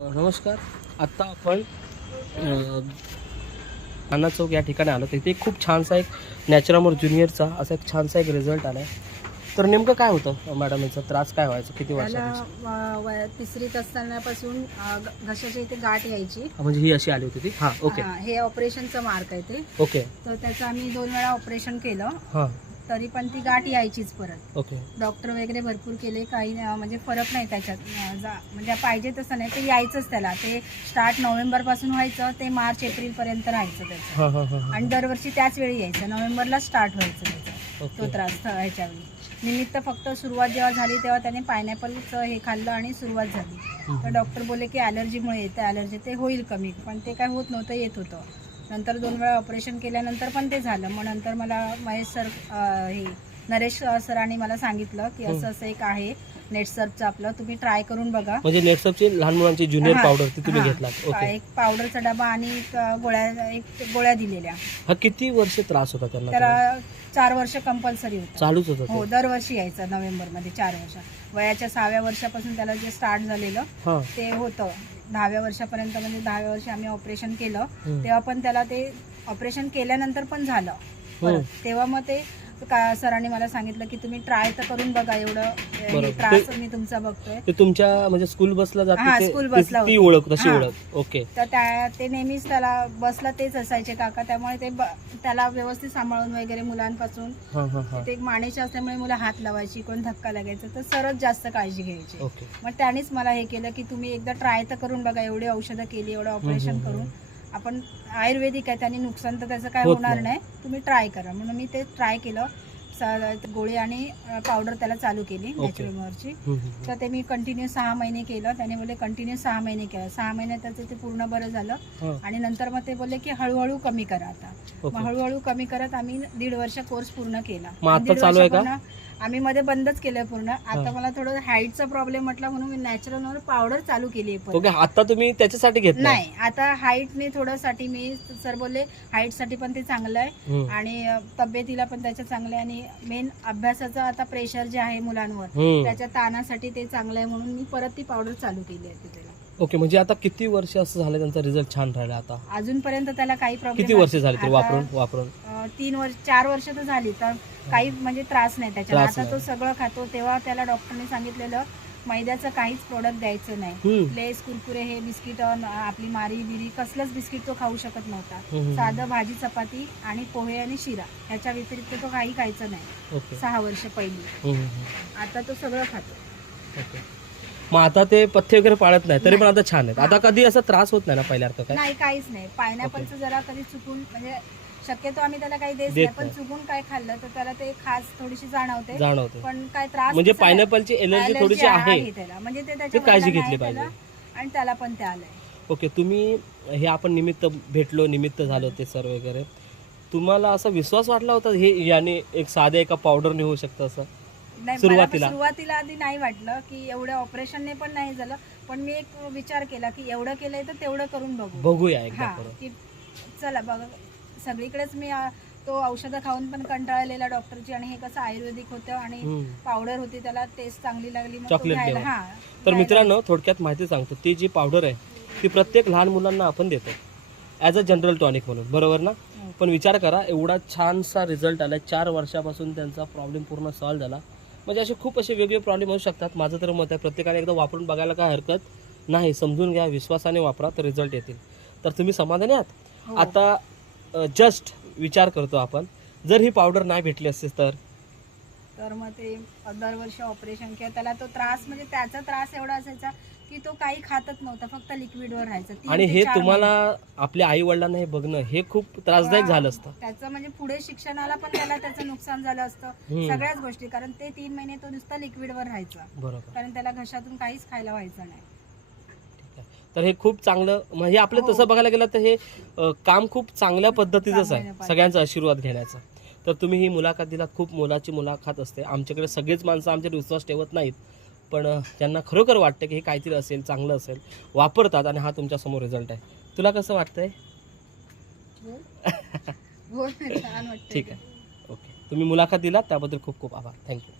नमस्कार. आत्ता आपण नाना चौक या ठिकाणी आलो. तिथे एक खूप छानसा एक नॅचरमोर ज्युनियरचा असा एक छानसा एक रिझल्ट आला आहे. तर नेमकं काय होतं मॅडम, याचा त्रास काय व्हायचा, किती वर्षापासून? त्याला तिसरीत असतानापासून घशाच्या इथे गाठ यायची. म्हणजे ही अशी आली होती ती? हां, ओके. हे ऑपरेशनचं मार्क आहे ते. ओके. तर त्याचं आम्ही 2 वेळा ऑपरेशन केलं. हां, तरी पण ती गाठ यायचीच परत. ओके. डॉक्टर वगैरे भरपूर केले, काही म्हणजे फरक नाही त्याच्यात. म्हणजे पाहिजे तसं नाही, ते यायचंच त्याला. ते स्टार्ट नोव्हेंबरपासून व्हायचं, ते मार्च एप्रिलपर्यंत राहायचं त्याचं. हां हां हां. आणि दरवर्षी त्याच वेळी यायचं, नोव्हेंबरला स्टार्ट व्हायचं त्याचं ओके. तो त्रास ह्याच्या वेळी. निमित्त फक्त सुरुवात जेव्हा झाली तेव्हा त्याने पायनॅपलचं हे खाल्लं आणि सुरुवात झाली. तर डॉक्टर बोलले की ॲलर्जीमुळे येतं, ॲलर्जी ते होईल कमी, पण ते काय होत नव्हतं, येत होतं. नंतर 2 वेळा ऑपरेशन केल्यानंतर पण ते झालं. मग नंतर मला महेश सर हे नरेश सरांनी मला सांगितलं की असं असं एक आहे नेटसर्फचं, आपलं तुम्ही ट्राय करून बघा. म्हणजे नेटसर्फची लहान मुलांची ज्युनियर पावडर ती तुम्ही घेतलात? ओके. एक पावडरचा डबा आणि एक गोळ्या दिलेल्या. हा किती वर्ष त्रास होता त्यांना? त्याला 4 वर्ष कंपल्सरी होतं. चालूच होतं? हो, दरवर्षी यायचं नोव्हेंबरमध्ये 4 वर्ष. वयाच्या 6व्या वर्षापासून त्याला जे स्टार्ट झालेलं हां. ते होतं 10व्या वर्षापर्यंत. म्हणजे 10व्या वर्षी आम्ही ऑपरेशन केलं तेव्हा पण त्याला ते ऑपरेशन केल्यानंतर पण झालं परत. तेव्हा मग ते सरांनी मला सांगितलं की तुम्ही ट्राय तर करून बघा, एवढं हे त्रास मी तुमचा बघतोय. ते तुमच्या म्हणजे स्कूल बसला हां, जाते स्कूल बसला ती होती. ओळख, तशी हां. ओळख. ओके. तर ते नेहमीच त्याला बसला तेच असायचे काका, त्यामुळे ते त्याला व्यवस्थित सांभाळून वगैरे मुलांपासून. हां हां हां. ते मानेचे असल्यामुळे मुलं हात लावायची, कोण धक्का लागायचा, तर सरच जास्त काळजी घ्यायची. ओके. मग त्यानेच मला हे केलं की तुम्ही एकदा ट्राय तर करून बघा, एवढी औषधं केली, एवढं ऑपरेशन करून. आपण आयुर्वेदिक आहे, त्यांनी नुकसान तर त्याचं काय होणार नाही, तुम्ही ट्राय करा. म्हणून मी ते ट्राय केलं. गोळी आणि पावडर त्याला चालू केली नॅचरलवरची. तर ते मी कंटिन्यू 6 महिने केलं. त्याने बोलले कंटिन्यू 6 महिने केलं. 6 महिन्यात त्याचं ते पूर्ण बरं झालं. आणि नंतर मग ते बोलले की हळूहळू कमी करा आता. मग हळूहळू कमी करत आम्ही 1.5 वर्ष कोर्स पूर्ण केला. चालू आहे का? आम्ही मध्ये बंदच केलं पूर्ण. आता मला थोडं हाईटचा प्रॉब्लेम म्हटला म्हणून मी नॅचरलवर पावडर चालू केली. ओके. आता तुम्ही त्याच्यासाठी घेतलं? नाही, आता हाईटने थोडंसाठी मी सर बोलले हाईटसाठी पण ते चांगलं आहे आणि तब्येतीला पण त्याच्या चांगलं आहे. आणि मेन अभ्यासाचं आता प्रेशर जे आहे मुलांवर, त्याच्या ताणासाठी ते चांगलं आहे, म्हणून मी परत ती पावडर चालू केली आहे त्याला. ओके. म्हणजे आता किती वर्ष असं झालं त्यांचा रिझल्ट छान राहिला? आता अजूनपर्यंत त्याला काही प्रॉब्लेम. किती वर्ष झाली ते वापरून? 4 वर्ष तर झाली, तर काही म्हणजे त्रास नाही त्याच्यात. आता तो सगळं खातो. तेव्हा त्याला डॉक्टरने सांगितलेलं मैद्याचं काहीच प्रोडक्ट द्यायचं नाही. लेस, कुरकुरे, हे बिस्किट, आपली मारी बिरी कसलंच बिस्किट तो खाऊ शकत नव्हता. साधं भाजी चपाती आणि पोहे आणि शिरा, ह्याच्या व्यतिरिक्त तो काही खायचं नाही. 6 वर्ष पहिली. आता तो सगळं खातो. ओके. मग आता ते पथ्य वगैरे पाळत नाही, तरी पण आता छान आहेत. आता कधी असा त्रास होत नाही ना पहिल्यासारखं? काय नाही, काहीच नाही. पायनॅपलचं जरा कधी चुकून, म्हणजे शक्यतो आम्ही त्याला काही देत नाही, पण चुकून काय खाल्लं तर त्याला ते खास थोडीशी जाणवते. पण काय त्रास म्हणजे पायनॅपलची एलर्जी थोडीशी आहे त्याला, म्हणजे ते त्याची काळजी घेतली पाहिजे. आणि त्याला पण ते आलंय. ओके. तुम्ही हे आपण निमित्त झालो ते सर वगैरे, तुम्हाला असा विश्वास वाटला होता हे याने एक साध्या एका पावडरने होऊ शकतं असं? नाही, सुरुवातीला आधी नाही वाटलं की एवढ्या ऑपरेशनने पण नाही झालं, पण मी एक विचार केला की एवढं केलंय तर तेवढं करून बघूया एकदा. की चला बघ, सगळीकडेच मी तो औषधं खाऊन पण कंटाळलेला डॉक्टरची, आणि हे कसं आयुर्वेदिक होतं आणि पावडर होती, त्याला टेस्ट चांगली लागली, मग चॉकलेट. तर मित्रांनो, थोडक्यात माहिती सांगतो, ती जी पावडर आहे ती प्रत्येक लहान मुलांना आपण देतो ॲज अ जनरल टॉनिक म्हणून, बरोबर ना? पण विचार करा, एवढा छानसा रिझल्ट आला. 4 वर्षापासून त्यांचा प्रॉब्लेम पूर्ण सॉल्व्ह झाला. म्हणजे असे खूप असे वेगवेगळे प्रॉब्लेम होऊ शकतात. माझं तर मत आहे, प्रत्येकाने एकदा वापरून बघायला काय हरकत नाही. समजून घ्या, विश्वासाने वापरा, तर रिझल्ट येतील. तर तुम्ही समाधानी आहात? आता जस्ट विचार करतो आपण, जर ही पावडर नाही भेटली असते तर मग ते दरवर्षी ऑपरेशन किंवा त्याला तो त्रास, म्हणजे त्याचा त्रास एवढा असायचा की तो काही खातच नव्हता, फक्त लिक्विडवर राहायचं. आणि हे तुम्हाला आपल्या आई वडिलांना हे बघणं हे खूप त्रासदायक झालं असतं. त्याचं म्हणजे पुढे शिक्षणाला पण त्याचं नुकसान झालं असतं, सगळ्याच गोष्टी. कारण ते 3 महिने तो नुसता लिक्विडवर राहायचा. बरोबर. कारण त्याला घशातून काहीच खायला व्हायचं नाही. तर हे खूप चांगलं, म्हणजे आपलं तसं बघायला गेलं तर हे काम खूप चांगल्या पद्धतीचंच आहे, सगळ्यांचा आशीर्वाद घेण्याचा. तर तुम्ही ही मुलाखत दिलात, खूप मोलाची मुलाखत असते. आमच्याकडे सगळेच माणसं आमच्यावर विश्वास ठेवत नाहीत, पण त्यांना खरोखर वाटतं की हे काहीतरी असेल, चांगलं असेल, वापरतात, आणि हा तुमच्यासमोर रिझल्ट आहे. तुला कसं वाटतंय? छान वाटतं. ठीक आहे. ओके. तुम्ही मुलाखत दिलात त्याबद्दल खूप खूप आभार. थँक्यू.